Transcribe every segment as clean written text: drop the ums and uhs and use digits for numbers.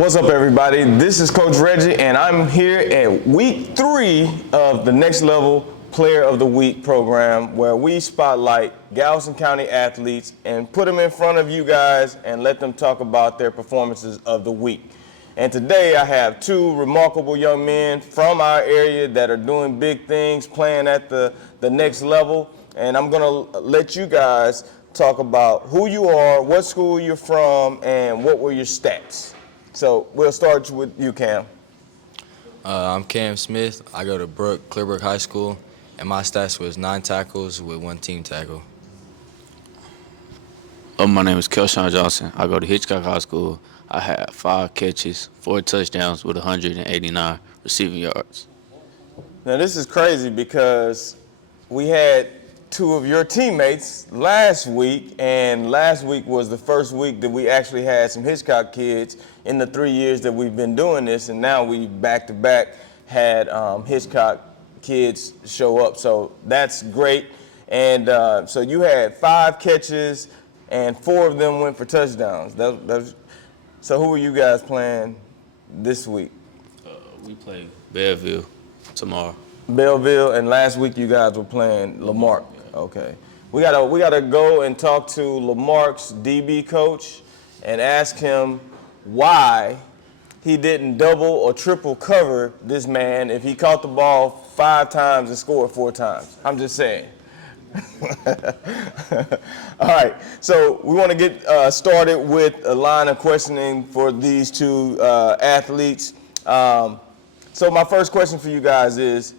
What's up, everybody? This is Coach Reggie, and I'm here at week 3 of the Next Level Player of the Week program, where we spotlight Galveston County athletes and put them in front of you guys and let them talk about their performances of the week. And today I have 2 remarkable young men from our area that are doing big things, playing at the next level. And I'm going to let you guys talk about who you are, what school you're from, and what were your stats. So we'll start with you, Cam. I'm Cam Smith. I go to Clearbrook High School, and my stats was 9 tackles with 1 team tackle. My name is Kelshaun Johnson. I go to Hitchcock High School. I had 5 catches, 4 touchdowns with 189 receiving yards. Now this is crazy because we had 2 of your teammates last week, and last week was the first week that we actually had some Hitchcock kids in the 3 years that we've been doing this, and now we back-to-back had Hitchcock kids show up, so that's great. And so you had 5 catches, and 4 of them went for touchdowns. So who are you guys playing this week? We play Belleville tomorrow. Belleville, and last week you guys were playing Lamarck. Okay. We gotta go and talk to Lamarck's DB coach and ask him why he didn't double or triple cover this man if he caught the ball 5 times and scored 4 times. I'm just saying. All right, so we want to get started with a line of questioning for these 2 athletes. So my first question for you guys is,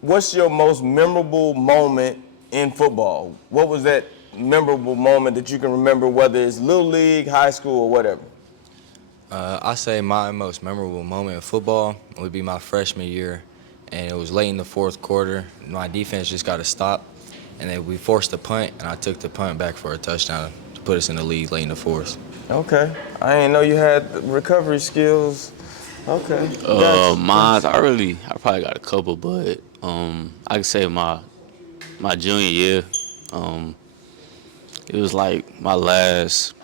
what's your most memorable moment in football? What was that memorable moment that you can remember, whether it's Little League, high school, or whatever? I say my most memorable moment in football would be my freshman year, and it was late in the 4th quarter. My defense just got to stop, and then we forced a punt, and I took the punt back for a touchdown to put us in the lead late in the 4th. Okay. I didn't know you had recovery skills. Okay. Mine, I probably got a couple, but I could say my junior year, it was like my last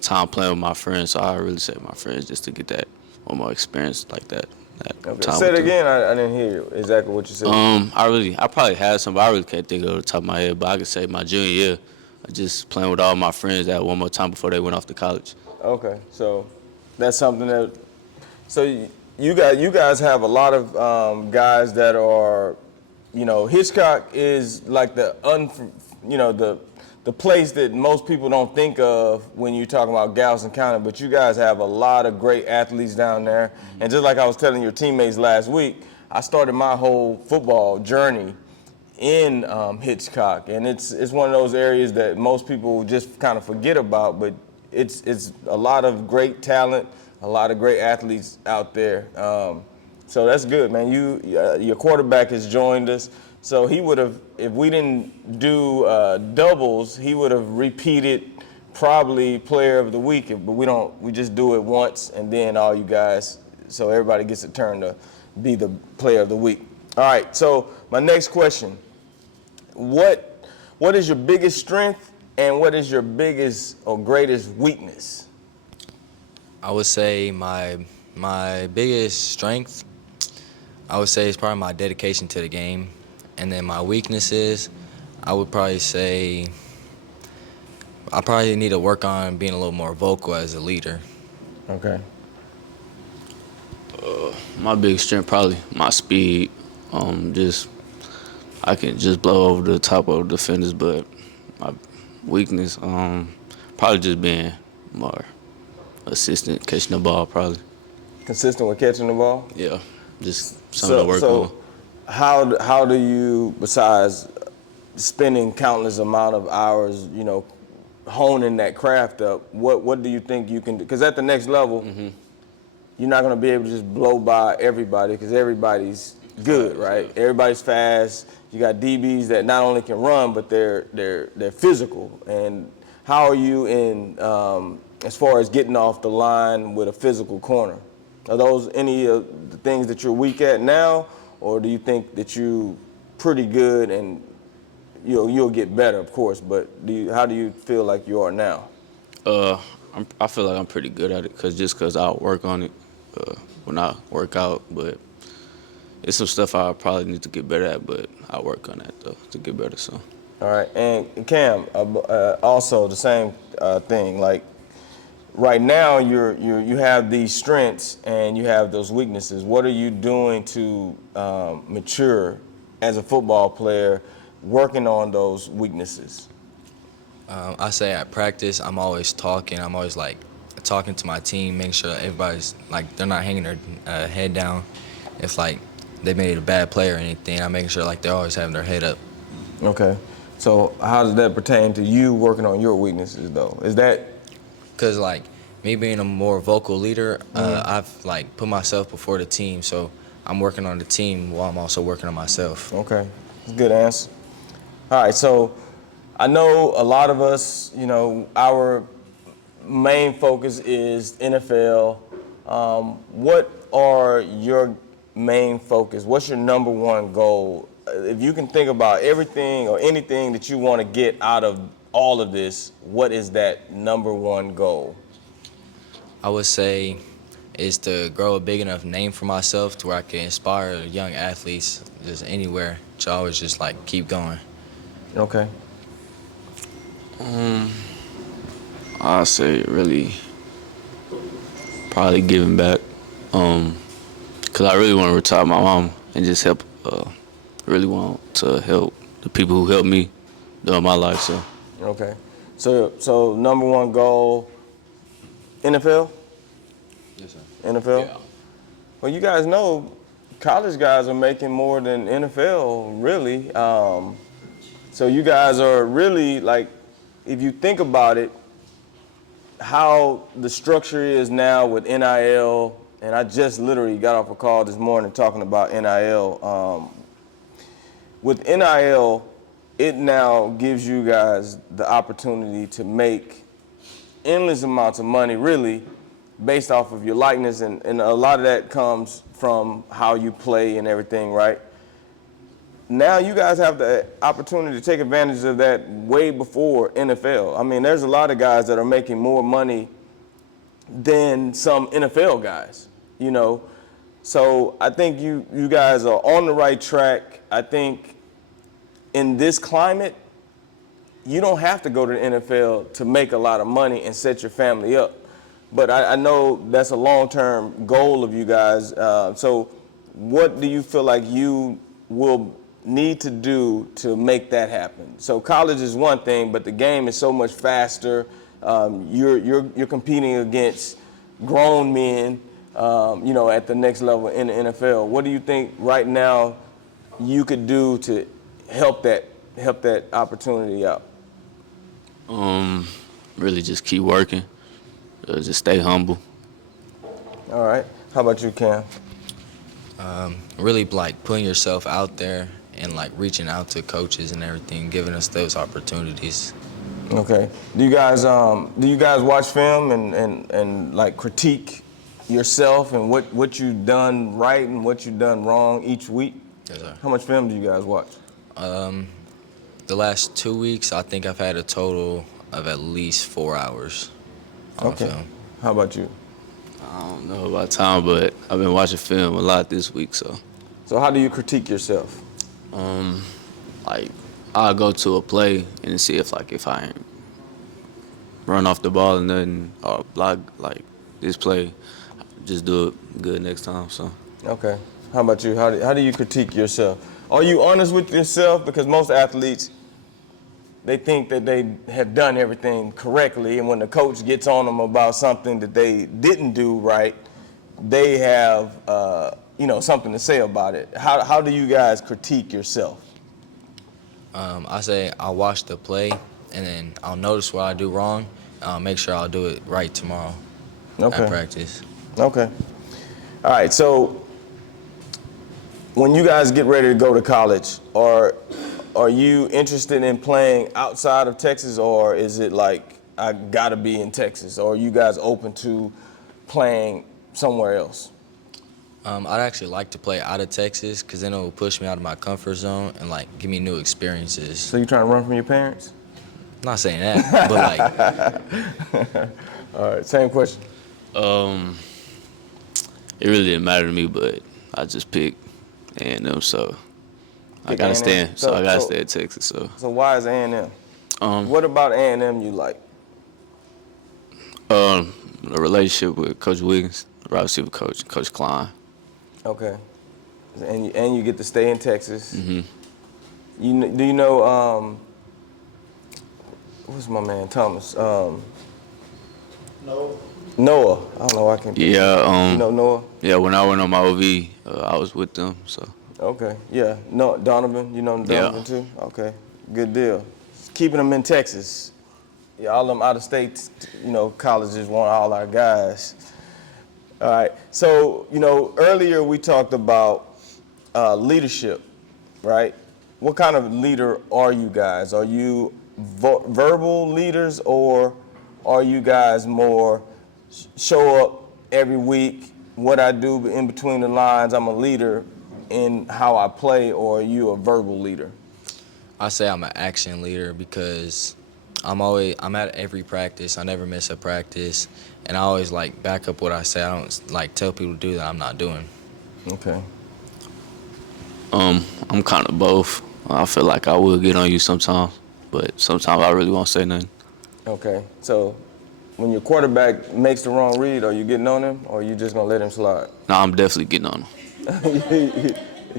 time playing with my friends, so I really say my friends just to get that one more experience like that. Okay. Say it again. I didn't hear exactly what you said. I probably had some, but I really can't think of it off the top of my head. But I could say my junior year, just playing with all my friends that one more time before they went off to college. Okay, so that's something that. So you guys have a lot of guys that are, Hitchcock is like the place that most people don't think of when you talk about Galveston County, but you guys have a lot of great athletes down there. And just like I was telling your teammates last week, I started my whole football journey in Hitchcock, and it's one of those areas that most people just kind of forget about, but it's a lot of great talent, a lot of great athletes out there. So that's good, man. Your quarterback has joined us. So he would have, if we didn't do doubles, he would have repeated probably Player of the Week. But we just do it once, and then all you guys, so everybody gets a turn to be the Player of the Week. All right. So my next question: What is your biggest strength, and what is your biggest or greatest weakness? I would say my biggest strength, I would say, is probably my dedication to the game. And then my weaknesses, I would probably say I probably need to work on being a little more vocal as a leader. Okay. My biggest strength probably my speed. I can just blow over the top of the defenders, but my weakness probably just being more assistant, catching the ball probably. Consistent with catching the ball? Yeah, just something to work on. How do you, besides spending countless amount of hours, honing that craft up, what do you think you can do? Because at the next level, you're not going to be able to just blow by everybody because everybody's good, right? Yeah. Everybody's fast. You got DBs that not only can run, but they're physical. And how are you in as far as getting off the line with a physical corner? Are those any of the things that you're weak at now? Or do you think that you're pretty good and you'll get better, of course, but how do you feel like you are now? I feel like I'm pretty good at it because I'll work on it when I work out. But it's some stuff I probably need to get better at, but I work on that though to get better. So. All right, and Cam, also the same thing. Like right now, you have these strengths and you have those weaknesses. What are you doing to mature as a football player, working on those weaknesses? I say at practice, I'm always talking. I'm always like talking to my team, making sure everybody's like they're not hanging their head down. If like they made a bad play or anything, I'm making sure like they're always having their head up. Okay. So how does that pertain to you working on your weaknesses, though? Is that Cause like me being a more vocal leader, I've like put myself before the team, so I'm working on the team while I'm also working on myself. okay? That's a good answer. All right. So I know a lot of us, our main focus is NFL. What are your main focus? What's your number one goal? If you can think about everything or anything that you want to get out of all of this, what is that number one goal? I would say is to grow a big enough name for myself to where I can inspire young athletes just anywhere to always just like keep going. Okay. I say really probably giving back, cause I really want to retire my mom and just help. Really want to help the people who helped me during my life. So Okay. So number one goal, NFL? Yes, sir. NFL? Yeah. Well, you guys know college guys are making more than NFL, really. So you guys are really, like, if you think about it, how the structure is now with NIL, and I just literally got off a call this morning talking about NIL. With NIL, it now gives you guys the opportunity to make endless amounts of money, really, based off of your likeness, and a lot of that comes from how you play and everything, right? Now you guys have the opportunity to take advantage of that way before NFL. I mean, there's a lot of guys that are making more money than some NFL guys, So I think you guys are on the right track. I think in this climate, you don't have to go to the NFL to make a lot of money and set your family up. But I know that's a long-term goal of you guys. So what do you feel like you will need to do to make that happen? So college is one thing, but the game is so much faster. You're competing against grown men, at the next level in the NFL. What do you think right now you could do to help that opportunity out? really just keep working, just stay humble. All right. How about you, Cam? Really like putting yourself out there and like reaching out to coaches and everything, giving us those opportunities. Okay. Do you guys watch film and like critique yourself and what you've done right and what you've done wrong each week? Yes, sir. How much film do you guys watch? The last 2 weeks, I think I've had a total of at least 4 hours on film. How about you? I don't know about time, but I've been watching film a lot this week. So So how do you critique yourself? like I'll go to a play and see if I ain't run off the ball or nothing, or block like this play, just do it good next time. So Okay. How about you? How do you critique yourself? Are you honest with yourself? Because most athletes, they think that they have done everything correctly, and when the coach gets on them about something that they didn't do right, they have something to say about it. How do you guys critique yourself? I say I'll watch the play and then I'll notice what I do wrong. I'll make sure I'll do it right tomorrow at practice. Okay. All right. So when you guys get ready to go to college, are you interested in playing outside of Texas, or is it like I gotta be in Texas, or are you guys open to playing somewhere else? I'd actually like to play out of Texas because then it will push me out of my comfort zone and like give me new experiences. So you trying to run from your parents? I'm not saying that, but like All right, same question. It really didn't matter to me, but I just picked A&M, so I Pick gotta A&M. stay. So I gotta So- stay at Texas. So So why is A&M? um, What about A&M you like? the relationship with Coach Wiggins, the wide receiver coach, Coach Klein. Okay. And you get to stay in Texas. Mm-hmm. Do you know who's my man Thomas? Noah. I don't know. I can't. Yeah. You know Noah? Yeah. When I went on my OV, I was with them. So Okay. Yeah. No, Donovan. You know Donovan Yeah. too? Okay. Good deal. Keeping them in Texas. Yeah, all them out of state, colleges want all our guys. All right. So, earlier we talked about leadership, right? What kind of leader are you guys? Are you verbal leaders, or are you guys more show up every week, what I do in between the lines, I'm a leader in how I play, or are you a verbal leader? I say I'm an action leader because I'm at every practice. I never miss a practice, and I always like back up what I say. I don't like tell people to do that I'm not doing. Okay. I'm kind of both. I feel like I will get on you sometimes, but sometimes I really won't say nothing. Okay. So when your quarterback makes the wrong read, are you getting on him, or are you just going to let him slide? No, I'm definitely getting on him.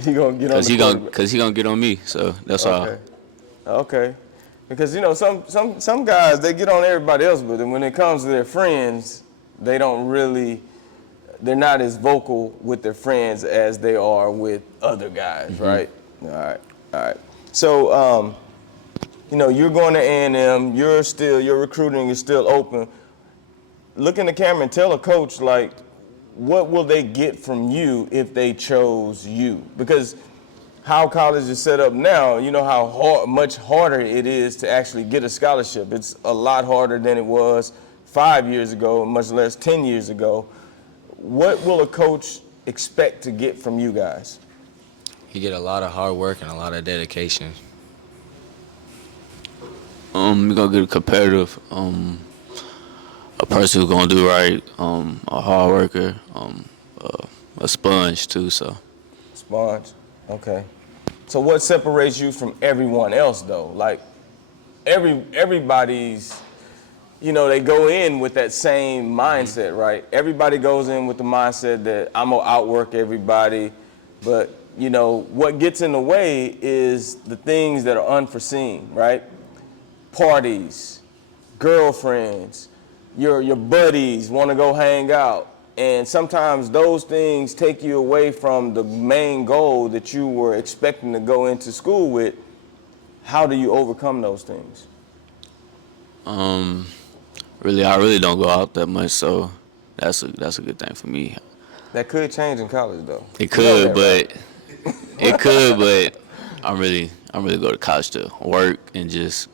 He going to get on the quarterback. Cause he gonna get on me. So that's Okay. Okay. Because some guys, they get on everybody else, but then when it comes to their friends, they're not as vocal with their friends as they are with other guys, right? All right. So you're going to A&M, your recruiting is still open. Look in the camera and tell a coach, like, what will they get from you if they chose you? Because how college is set up now, you know how much harder it is to actually get a scholarship. It's a lot harder than it was 5 years ago, much less 10 years ago. What will a coach expect to get from you guys? You get a lot of hard work and a lot of dedication. You're gonna get a competitive, a person who's gonna do right, a hard worker, a sponge too. So Sponge. Okay. So what separates you from everyone else, though? Like, everybody's, they go in with that same mindset, right? Everybody goes in with the mindset that I'm gonna outwork everybody, but what gets in the way is the things that are unforeseen, right? Parties, girlfriends, your buddies want to go hang out. And sometimes those things take you away from the main goal that you were expecting to go into school with. How do you overcome those things? I really don't go out that much, so that's a good thing for me. That could change in college, though. It You know could, that, but it could, but I'm really go to college to work and just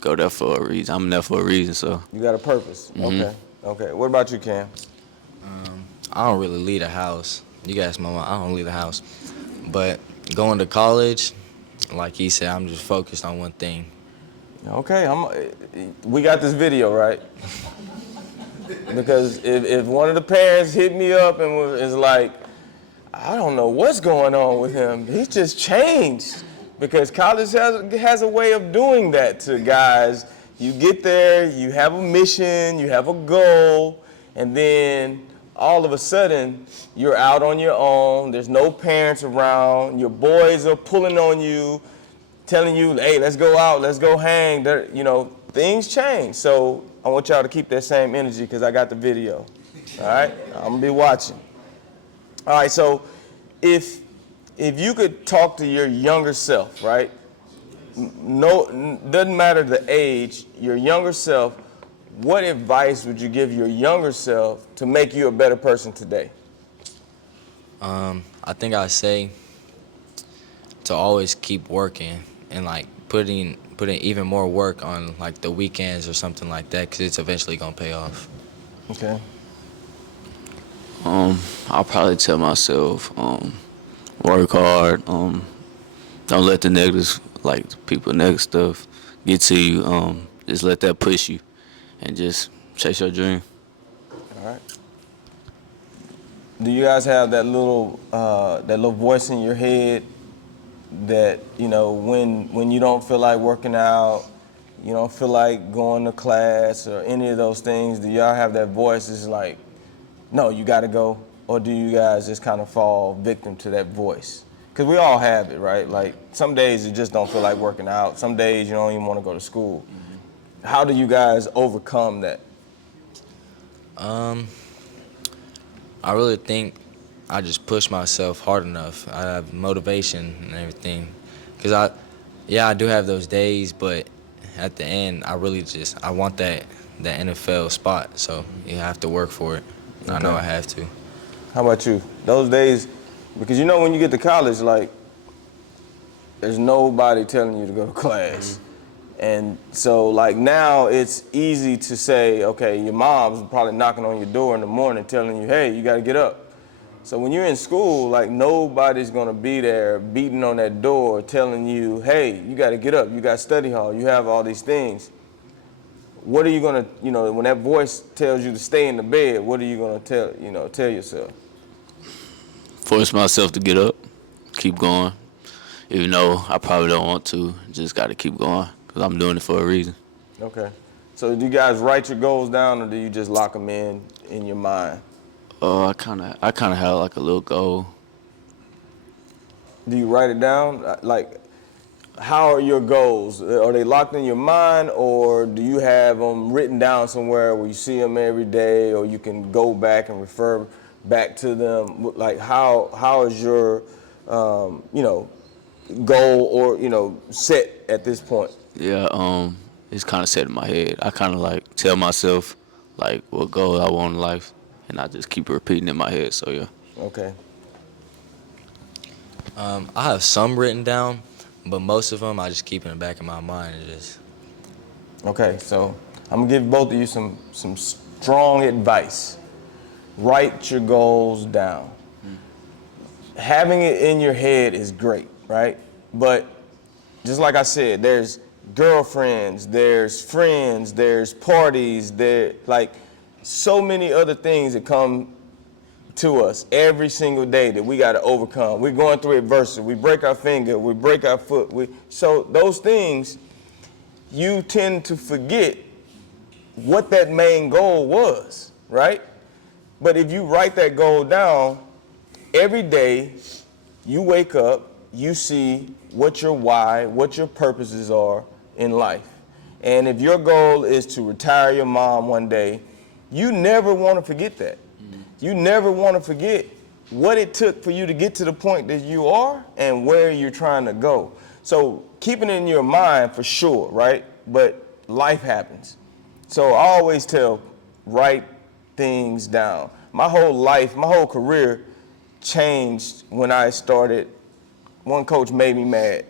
go there for a reason. I'm there for a reason, so. You got a purpose. Okay. What about you, Cam? I don't really leave the house. You guys know I don't leave the house. But going to college, like he said, I'm just focused on one thing. Okay, we got this video, right? Because if one of the parents hit me up and is like, I don't know what's going on with him, he's just changed. Because college has a way of doing that to guys. You get there, you have a mission, you have a goal, and then all of a sudden, you're out on your own. There's no parents around. Your boys are pulling on you, telling you, hey, let's go out, let's go hang. Things change. So I want y'all to keep that same energy because I got the video. All right? I'm going to be watching. All right, so if you could talk to your younger self, right? Doesn't matter the age, your younger self, what advice would you give your younger self to make you a better person today? I think I say to always keep working and like putting even more work on like the weekends or something like that, because it's eventually gonna pay off. Okay. I'll probably tell myself, work hard. Don't let the negatives, like people negative stuff, get to you. Just let that push you, and just chase your dream. All right. Do you guys have that little voice in your head that, you know, when you don't feel like working out, you don't feel like going to class or any of those things, do y'all have that voice that's like, no, you got to go? Or do you guys just kind of fall victim to that voice? Because we all have it, right? Like, some days you just don't feel like working out. Some days you don't even want to go to school. How do you guys overcome that? I really think I just push myself hard enough. I have motivation and everything. Because I do have those days, but at the end, I want that NFL spot. So you have to work for it. Okay. I know I have to. How about you? Those days, because you know when you get to college, like, there's nobody telling you to go to class. And so, like, now it's easy to say, okay, your mom's probably knocking on your door in the morning telling you, hey, you got to get up. So when you're in school, like, nobody's going to be there beating on that door telling you, hey, you got to get up, you got study hall, you have all these things. What are you going to, you know, when that voice tells you to stay in the bed, what are you going to tell yourself? Force myself to get up, keep going. Even though I probably don't want to, just got to keep going because I'm doing it for a reason. Okay. So do you guys write your goals down, or do you just lock them in your mind? I kind of have like a little goal. Do you write it down? Like, how are your goals? Are they locked in your mind, or do you have them written down somewhere where you see them every day, or you can go back and refer back to them? Like, how is your, goal or, set at this point? Yeah, it's kind of set in my head. I kind of like tell myself like what goal I want in life, and I just keep repeating in my head. So yeah. Okay. I have some written down, but most of them I just keep in the back of my mind and just. Okay, so I'm gonna give both of you some strong advice. Write your goals down. Having it in your head is great, right? But just like I said, there's girlfriends, there's friends, there's parties, there like so many other things that come to us every single day that we got to overcome. We're going through adversity. We break our finger, we break our foot. So those things, you tend to forget what that main goal was, right? But if you write that goal down, every day you wake up, you see what your why, what your purposes are in life. And if your goal is to retire your mom one day, you never want to forget that. You never want to forget what it took for you to get to the point that you are and where you're trying to go. So keeping it in your mind for sure, right? But life happens. So I always tell, write things down. My whole life, my whole career changed when I started. One coach made me mad.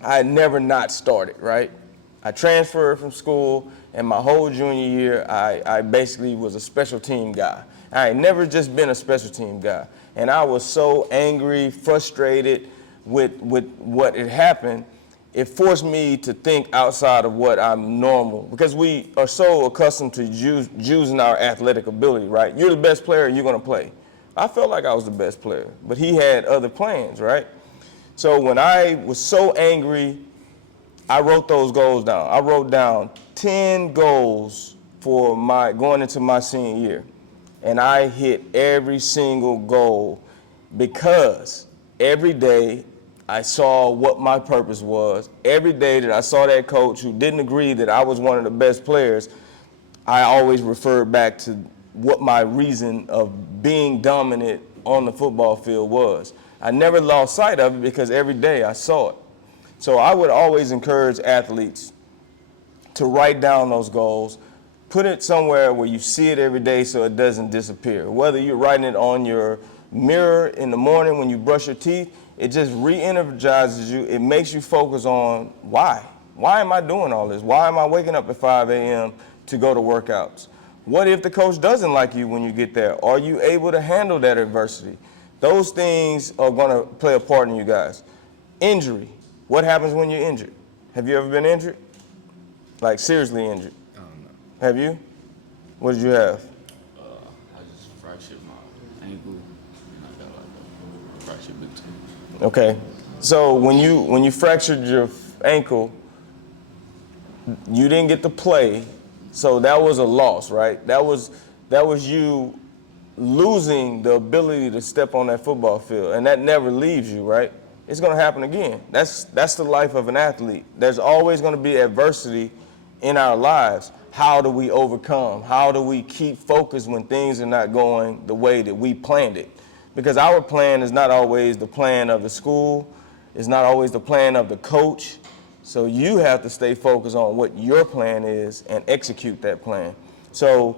I had never not started, right? I transferred from school, and my whole junior year, I basically was a special team guy. I had never just been a special team guy. And I was so angry, frustrated with what had happened. It forced me to think outside of what I'm normal, because we are so accustomed to using our athletic ability, right? You're the best player, you're gonna play. I felt like I was the best player, but he had other plans, right? So when I was so angry, I wrote those goals down. I wrote down 10 goals for going into my senior year. And I hit every single goal because every day I saw what my purpose was. Every day that I saw that coach who didn't agree that I was one of the best players, I always referred back to what my reason of being dominant on the football field was. I never lost sight of it because every day I saw it. So I would always encourage athletes to write down those goals, put it somewhere where you see it every day so it doesn't disappear. Whether you're writing it on your mirror in the morning when you brush your teeth, it just re-energizes you. It makes you focus on why. Why am I doing all this? Why am I waking up at 5 a.m. to go to workouts? What if the coach doesn't like you when you get there? Are you able to handle that adversity? Those things are going to play a part in you guys. Injury. What happens when you're injured? Have you ever been injured? Like seriously injured? I don't know. Have you? What did you have? I just fractured my ankle, and I got like a fractured big toe. Okay. So when you fractured your ankle, you didn't get to play, so that was a loss, right? That was you losing the ability to step on that football field, and that never leaves you, right? It's going to happen again. That's the life of an athlete. There's always going to be adversity in our lives. How do we overcome? How do we keep focused when things are not going the way that we planned it? Because our plan is not always the plan of the school. It's not always the plan of the coach. So you have to stay focused on what your plan is and execute that plan. So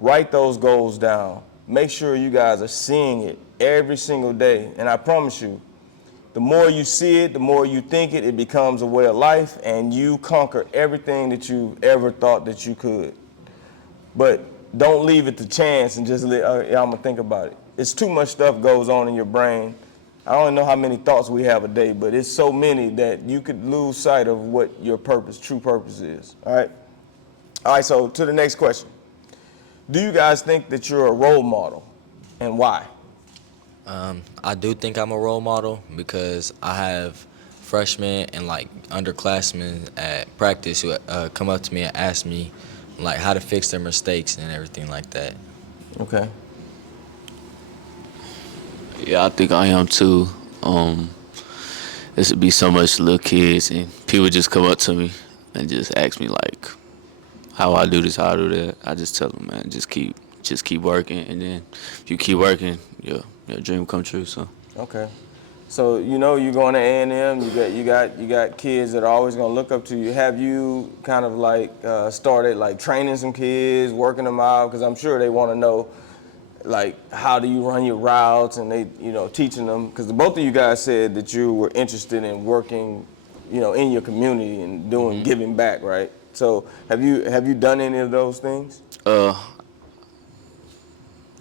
write those goals down. Make sure you guys are seeing it every single day. And I promise you, the more you see it, the more you think it, it becomes a way of life, and you conquer everything that you ever thought that you could. But don't leave it to chance and just I'm gonna think about it. It's too much stuff goes on in your brain. I don't know how many thoughts we have a day, but it's so many that you could lose sight of what your true purpose is, all right? All right, so to the next question. Do you guys think that you're a role model, and why? I do think I'm a role model because I have freshmen and like underclassmen at practice who come up to me and ask me like how to fix their mistakes and everything like that. Okay. Yeah, I think I am too. This would be so much little kids, and people just come up to me and just ask me like how I do this, how I do that. I just tell them, man, just keep working, and then if you keep working, your dream will come true. So. Okay. So you're going to A&M. You got kids that are always going to look up to you. Have you kind of like started like training some kids, working them out? Because I'm sure they want to know, like, how do you run your routes, and they teaching them. Because both of you guys said that you were interested in working, in your community and doing giving back, right? So have you done any of those things?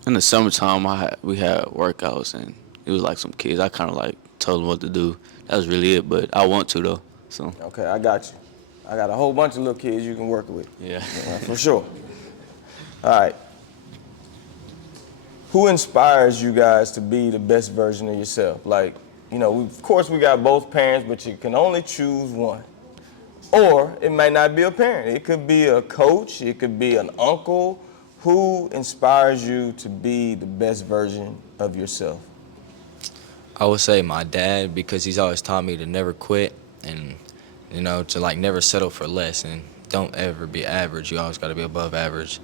In the summertime, we had workouts, and it was like some kids. I kind of like told them what to do. That was really it, but I want to though. So. Okay, I got you. I got a whole bunch of little kids you can work with. Yeah. For sure. All right. Who inspires you guys to be the best version of yourself? Like, of course we got both parents, but you can only choose one. Or it might not be a parent. It could be a coach. It could be an uncle. Who inspires you to be the best version of yourself? I would say my dad, because he's always taught me to never quit and, to like never settle for less and don't ever be average. You always got to be above average.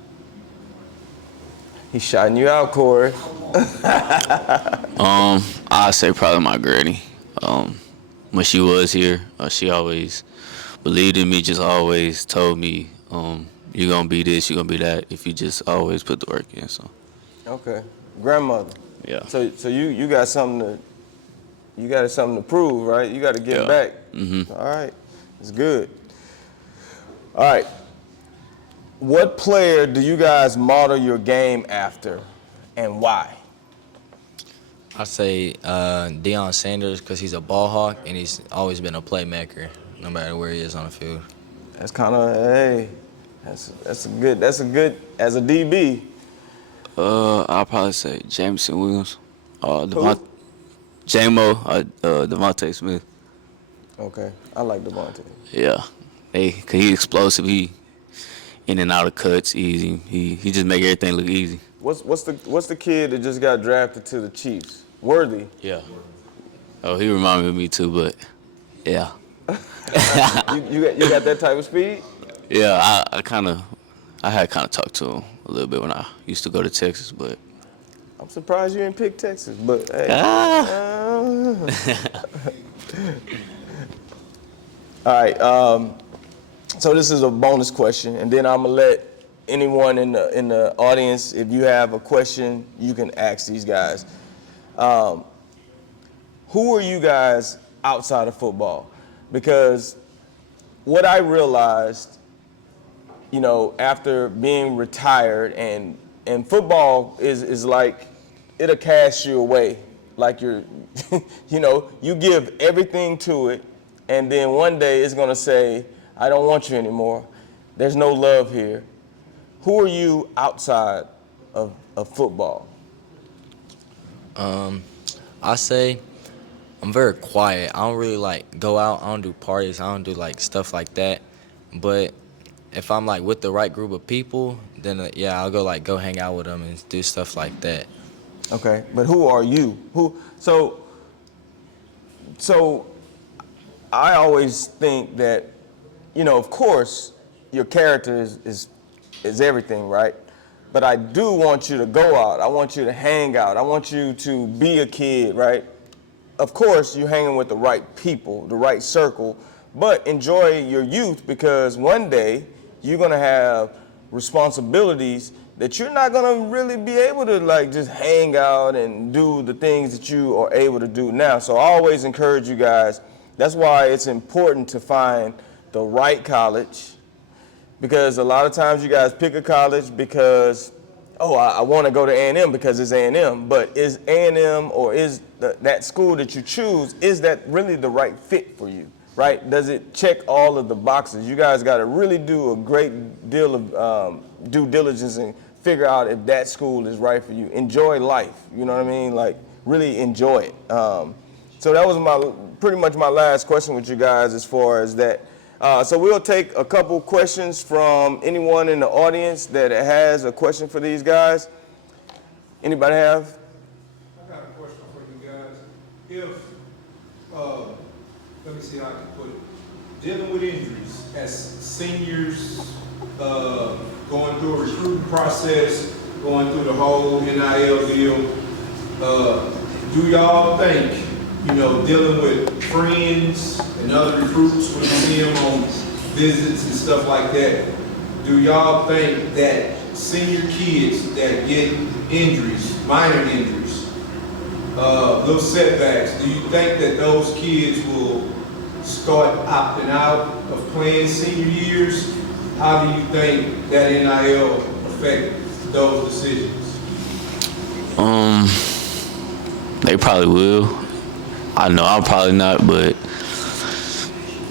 He's shouting you out, Corey. I'd say probably my granny. When she was here, she always believed in me, just always told me, you're going to be this, you're going to be that, if you just always put the work in. So. Okay. Grandmother. Yeah. So you got something to prove, right? You got to get back. Mm-hmm. All right. It's good. All right. What player do you guys model your game after, and why? I'd say Deion Sanders because he's a ball hawk and he's always been a playmaker no matter where he is on the field. That's kind of, hey, that's a good, as a DB. I'll probably say Jameson Williams, Who? Devontae Smith. Okay, I like Devontae. Yeah, cause he explosive. He in and out of cuts easy. He just make everything look easy. What's the kid that just got drafted to the Chiefs? Worthy. Yeah. Oh, he reminded me of me too, but yeah. you got that type of speed? Yeah, I had kind of talked to him a little bit when I used to go to Texas, but. I'm surprised you didn't pick Texas, but hey. All right. So this is a bonus question, and then I'm gonna let anyone in the audience, if you have a question, you can ask these guys. Who are you guys outside of football? Because what I realized, after being retired, and football is like, it'll cast you away. Like you're, you give everything to it, and then one day it's gonna say, I don't want you anymore. There's no love here. who are you outside of football? I say I'm very quiet. I don't really like go out. I don't do parties. I don't do like stuff like that. But if I'm like with the right group of people, then yeah, I'll go hang out with them and do stuff like that. Okay, but who are you? So I always think that, of course, your character is everything, right? But I do want you to go out. I want you to hang out. I want you to be a kid, right? Of course, you're hanging with the right people, the right circle, but enjoy your youth, because one day you're going to have responsibilities that you're not going to really be able to like just hang out and do the things that you are able to do now. So I always encourage you guys. That's why it's important to find the right college, because a lot of times you guys pick a college because, oh, I want to go to A&M because it's A&M. But is A&M or is that school that you choose, is that really the right fit for you, right? Does it check all of the boxes? You guys got to really do a great deal of due diligence and figure out if that school is right for you. Enjoy life, you know what I mean? Like, really enjoy it. So that was pretty much my last question with you guys as far as that. So we'll take a couple questions from anyone in the audience that has a question for these guys. Anybody have? I got a question for you guys. If, let me see how I can put it. Dealing with injuries as seniors, going through a recruiting process, going through the whole NIL deal, do y'all think, dealing with friends and other recruits when you see them on visits and stuff like that, do y'all think that senior kids that get injuries, minor injuries, little setbacks, do you think that those kids will start opting out of playing senior years? How do you think that NIL affect those decisions? They probably will. I know I'm probably not, but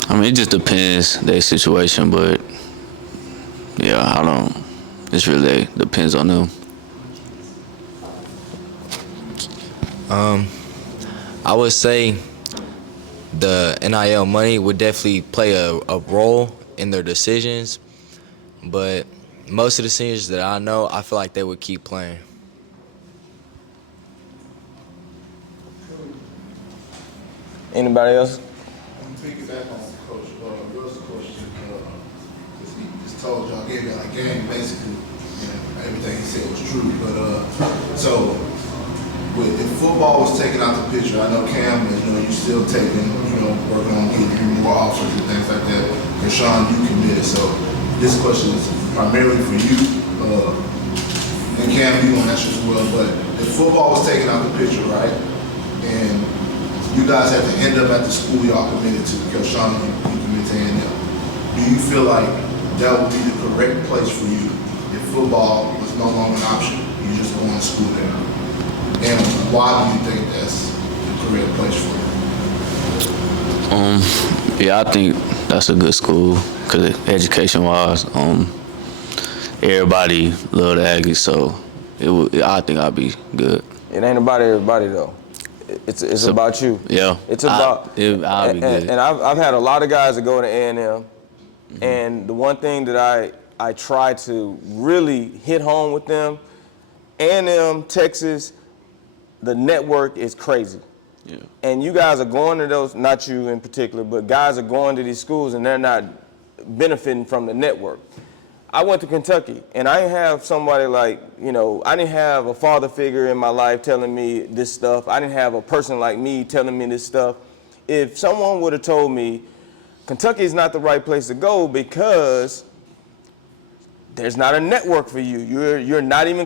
I mean, it just depends their situation. But yeah, it really depends on them. I would say the NIL money would definitely play a role in their decisions, but most of the seniors that I know, I feel like they would keep playing. Anybody else? I'm piggyback on Coach Russ's question, because he just told y'all, gave y'all a game, basically, everything he said was true. But so, if football was taken out the picture, I know Cam, you still taking, working on getting you more officers and things like that. Kelshaun, you committed. So this question is primarily for you, and Cam, you want to answer as well. But if football was taken out the picture, right, and you guys have to end up at the school y'all committed to, Kelshaun, you committed to A&M. Do you feel like that would be the correct place for you if football was no longer an option? You just going to school there. And why do you think that's the correct place for you? Yeah, I think that's a good school because education-wise, everybody love the Aggies, so I think I'd be good. It ain't about everybody though. It's about you. Yeah. It's about. I'll be good. And I've had a lot of guys that go to A&M, and the one thing that I try to really hit home with them, A&M, Texas, the network is crazy. Yeah. And you guys are going to those, not you in particular, but guys are going to these schools and they're not benefiting from the network. I went to Kentucky, and I didn't have somebody like, I didn't have a father figure in my life telling me this stuff. I didn't have a person like me telling me this stuff. If someone would have told me Kentucky is not the right place to go because there's not a network for you, you're not even